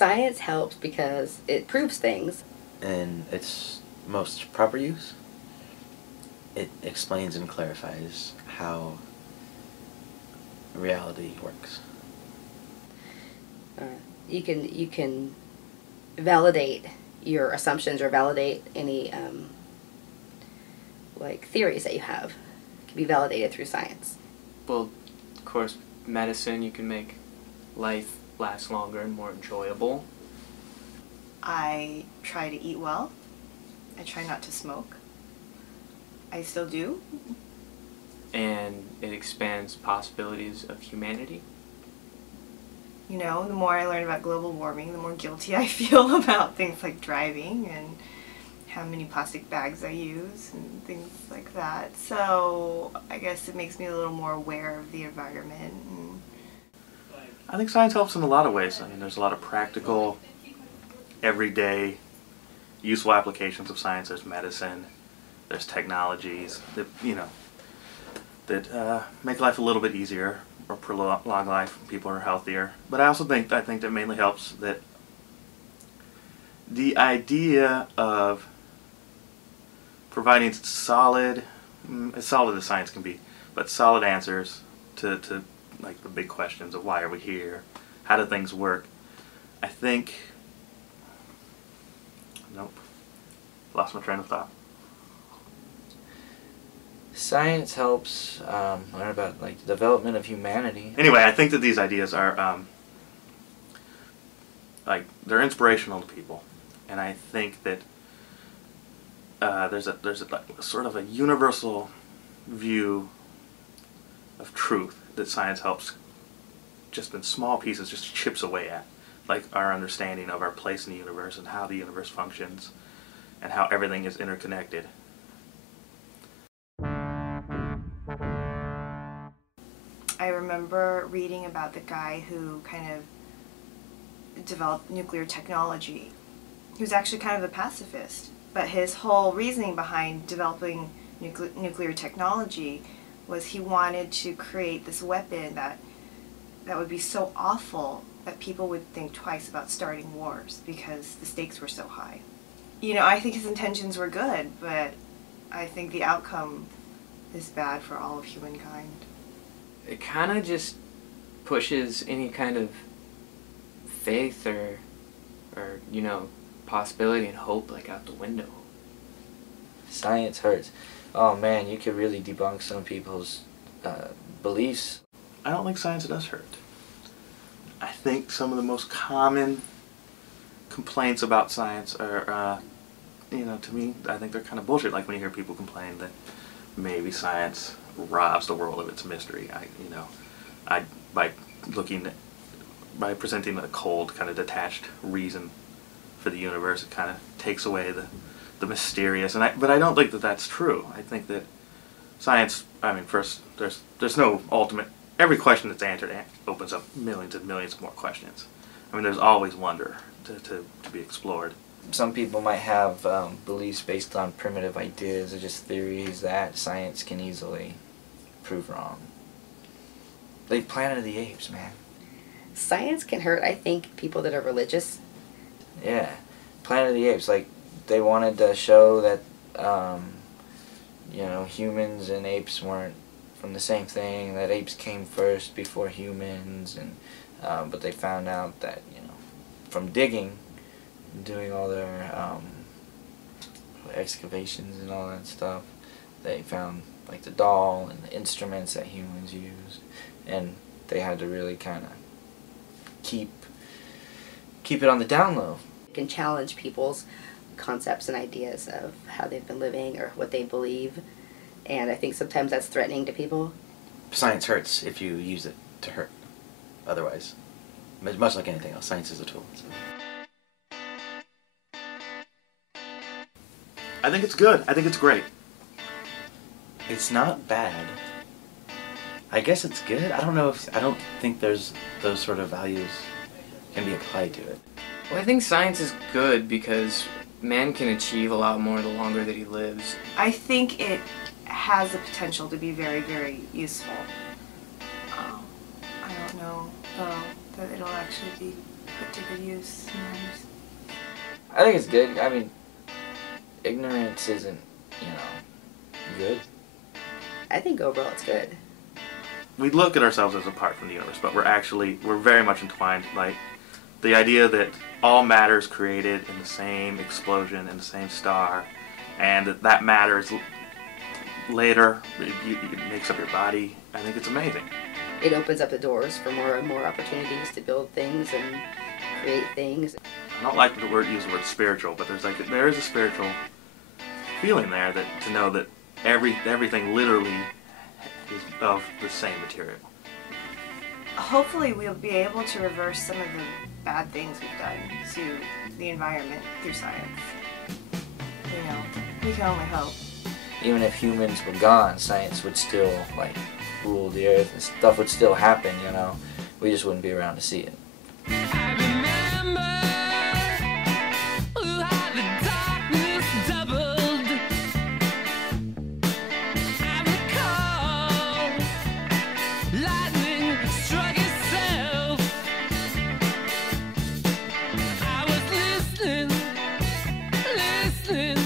Science helps because it proves things. In its most proper use, it explains and clarifies how reality works. You can validate your assumptions or validate any like theories that you have. It can be validated through science. Well, of course, medicine, you can make life last longer and more enjoyable. I try to eat well. I try not to smoke. I still do. And it expands possibilities of humanity. You know, the more I learn about global warming, the more guilty I feel about things like driving and how many plastic bags I use and things like that. So I guess it makes me a little more aware of the environment. I think science helps in a lot of ways. I mean, there's a lot of practical, everyday, useful applications of science. There's medicine, there's technologies that, that make life a little bit easier or prolong life. People are healthier. But I think that mainly helps that the idea of providing solid, as solid as science can be, but solid answers to like the big questions of why are we here, how do things work. I think, nope, lost my train of thought. Science helps learn about like the development of humanity. Anyway, I think that these ideas are like they're inspirational to people, and I think that there's a sort of a universal view of truth that science helps, just in small pieces, just chips away at, like our understanding of our place in the universe and how the universe functions and how everything is interconnected. I remember reading about the guy who kind of developed nuclear technology. He was actually kind of a pacifist, but his whole reasoning behind developing nuclear technology was he wanted to create this weapon that would be so awful that people would think twice about starting wars because the stakes were so high. You know, I think his intentions were good, but I think the outcome is bad for all of humankind. It kind of just pushes any kind of faith or possibility and hope like out the window. Science hurts. Oh man, you could really debunk some people's beliefs. I don't think science does hurt. I think some of the most common complaints about science are, to me, I think they're kind of bullshit. Like when you hear people complain that maybe science robs the world of its mystery. By presenting a cold, kind of detached reason for the universe, it kind of takes away the mysterious. But I don't think that that's true. I think that science, first, there's no ultimate. Every question that's answered opens up millions and millions more questions. There's always wonder to be explored. Some people might have beliefs based on primitive ideas or just theories that science can easily prove wrong. Like Planet of the Apes, man. Science can hurt, I think, people that are religious. Yeah. Planet of the Apes, like, they wanted to show that, humans and apes weren't from the same thing, that apes came first before humans, and but they found out that, from digging, doing all their excavations and all that stuff, they found like the doll and the instruments that humans used, and they had to really kind of keep it on the down low. It can challenge people's concepts and ideas of how they've been living or what they believe, and I think sometimes that's threatening to people. Science hurts if you use it to hurt. Otherwise, much like anything else, science is a tool. So. I think it's good. I think it's great. It's not bad. I guess it's good. I don't think there's those sort of values can be applied to it. Well, I think science is good because man can achieve a lot more the longer that he lives. I think it has the potential to be very, very useful. I don't know, though, that it'll ever actually be put to good use sometimes. I think it's good. I mean, ignorance isn't, good. I think overall it's good. We look at ourselves as apart from the universe, but we're very much entwined. Like, the idea that all matter is created in the same explosion, in the same star, and that matter is later, it makes up your body. I think it's amazing. It opens up the doors for more and more opportunities to build things and create things. I don't like use the word spiritual, but there is a spiritual feeling there, that to know that everything literally is of the same material. Hopefully we'll be able to reverse some of the bad things we've done to the environment through science. We can only hope. Even if humans were gone, science would still, rule the earth, and stuff would still happen, We just wouldn't be around to see it. Listening